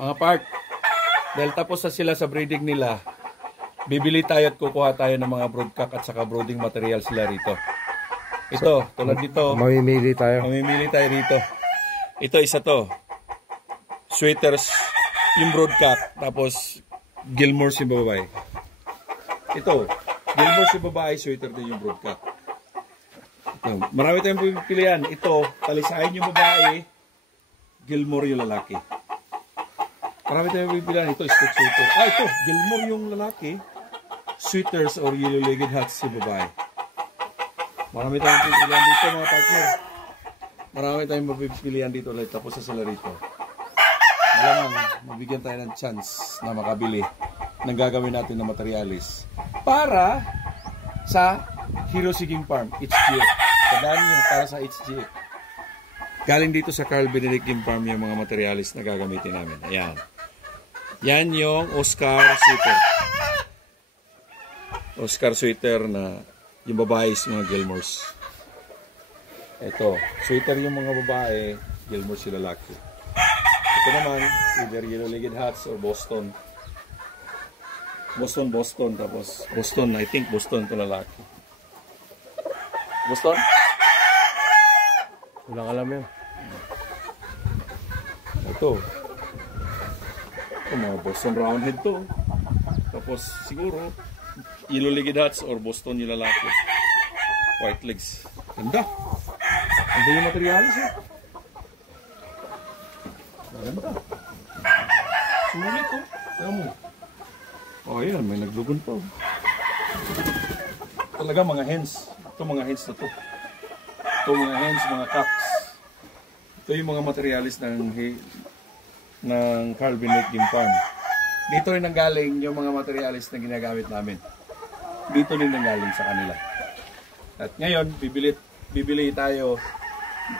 Mga part, dahil tapos na sila sa breeding nila, bibili tayo at kukuha tayo ng mga broodcock at saka brooding material sila rito. Ito, tulad nito. Mamimili tayo. Mamimili tayo rito. Ito, isa to. Sweaters, yung broodcock. Tapos, Gilmore's yung babae. Ito, Gilmore's yung babae, sweater din yung broodcock. Ito, marami tayong pipilian. Ito, talisahin yung babae, Gilmore yung lalaki. Marami tayong pipilian. Ito, stick sweater. Ito, Gilmore yung lalaki, sweaters or yellow-legged hats yung babae. Marami tayong pipilian dito mga partner. Marami tayong mapipilian dito ulit. Tapos na sila rito. Malamang, mabigyan tayo ng chance na makabili ng gagawin natin na materialis para sa Hiroshi Game Farm, HGF. Tandaan nyo, para sa HGF. Galing dito sa Carl Benedict Game Farm yung mga materialis na gagamitin namin. Ayan. Yan yung Oscar sweater. Oscar sweater na yung babae is mga Gilmore's. Ito, sweater yung mga babae, Gilmore's yung lalaki. Ito naman, either yellow-legged hats or Boston. Boston. Tapos, Boston, I think Boston ito lalaki. Boston? Walang alam yun. Ito. Ito mga Boston roundhead to. Tapos, siguro, yellow-legged hats or Boston yung lalaki. White legs. Ganda. Ganda yung materialis eh. Ganda. Sulit oh. Tignan mo. Oh, ayan. May naglugon pa oh. Talaga mga hens. Ito mga hens na to. Ito mga hens, mga cocks. Ito yung mga materialis ng Carl Benedict Game Farm. Dito rin nanggaling yung mga materialis na ginagamit namin. Dito rin nanggaling sa kanila. At ngayon, bibili tayo.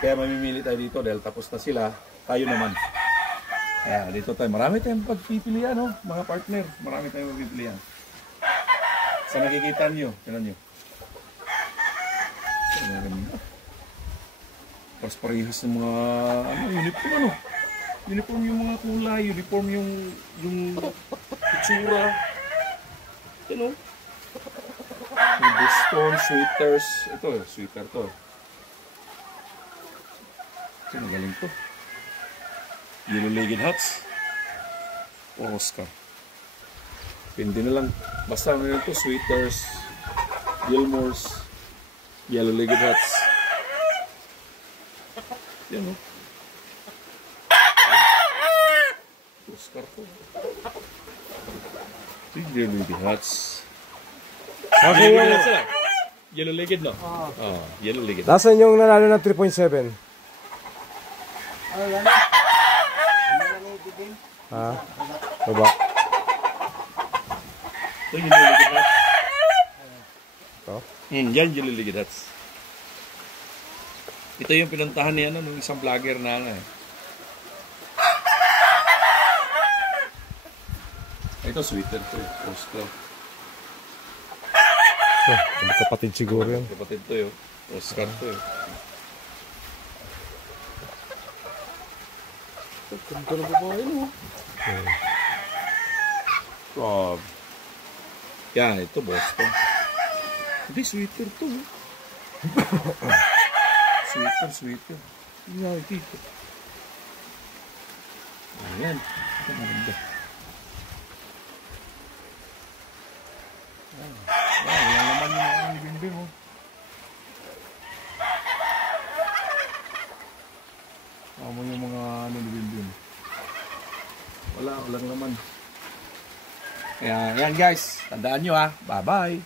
Kaya mamimili tayo dito dahil tapos na sila. Tayo naman. Kaya dito tayo. Marami tayong pagpipilian, no? Mga partner. Marami tayong pagpipilian. Sa nakikita nyo, tinan nyo. Tapos parehas ng mga uniform, ano? Uniform yung mga kulay, uniform yung itsura. You know? Yung Boston, sweaters. Ito, sweater to. Ito, magaling to. Yellow-legged hats. O Oscar. Pindi na lang. Basta na to, sweaters, Gilmore's, yellow-legged hats. Yan o. Oscar to. Yellow-legged hats. Yellow-legged no? Yellow-legged. Nasaan yung nanalo ng 3.7? Ha? Baba. Ito yung yellow-legged hats. Ito? Yan yellow-legged hats. Ito yung pinuntahan niya ng isang vlogger na Ito sweater to. Oscar. Kapatid siguro yun. Kapatid to yun. Oscar to yun. Ganda na babae mo. Yan, ito Boston. Hindi, sweater to. Sweater. Yan, ito. Ayan. Ito maganda. Wala naman yung bimbing mo. Mo yung mga bimbing. Walang naman. Kaya yan guys, tandaan nyo ha. Bye bye.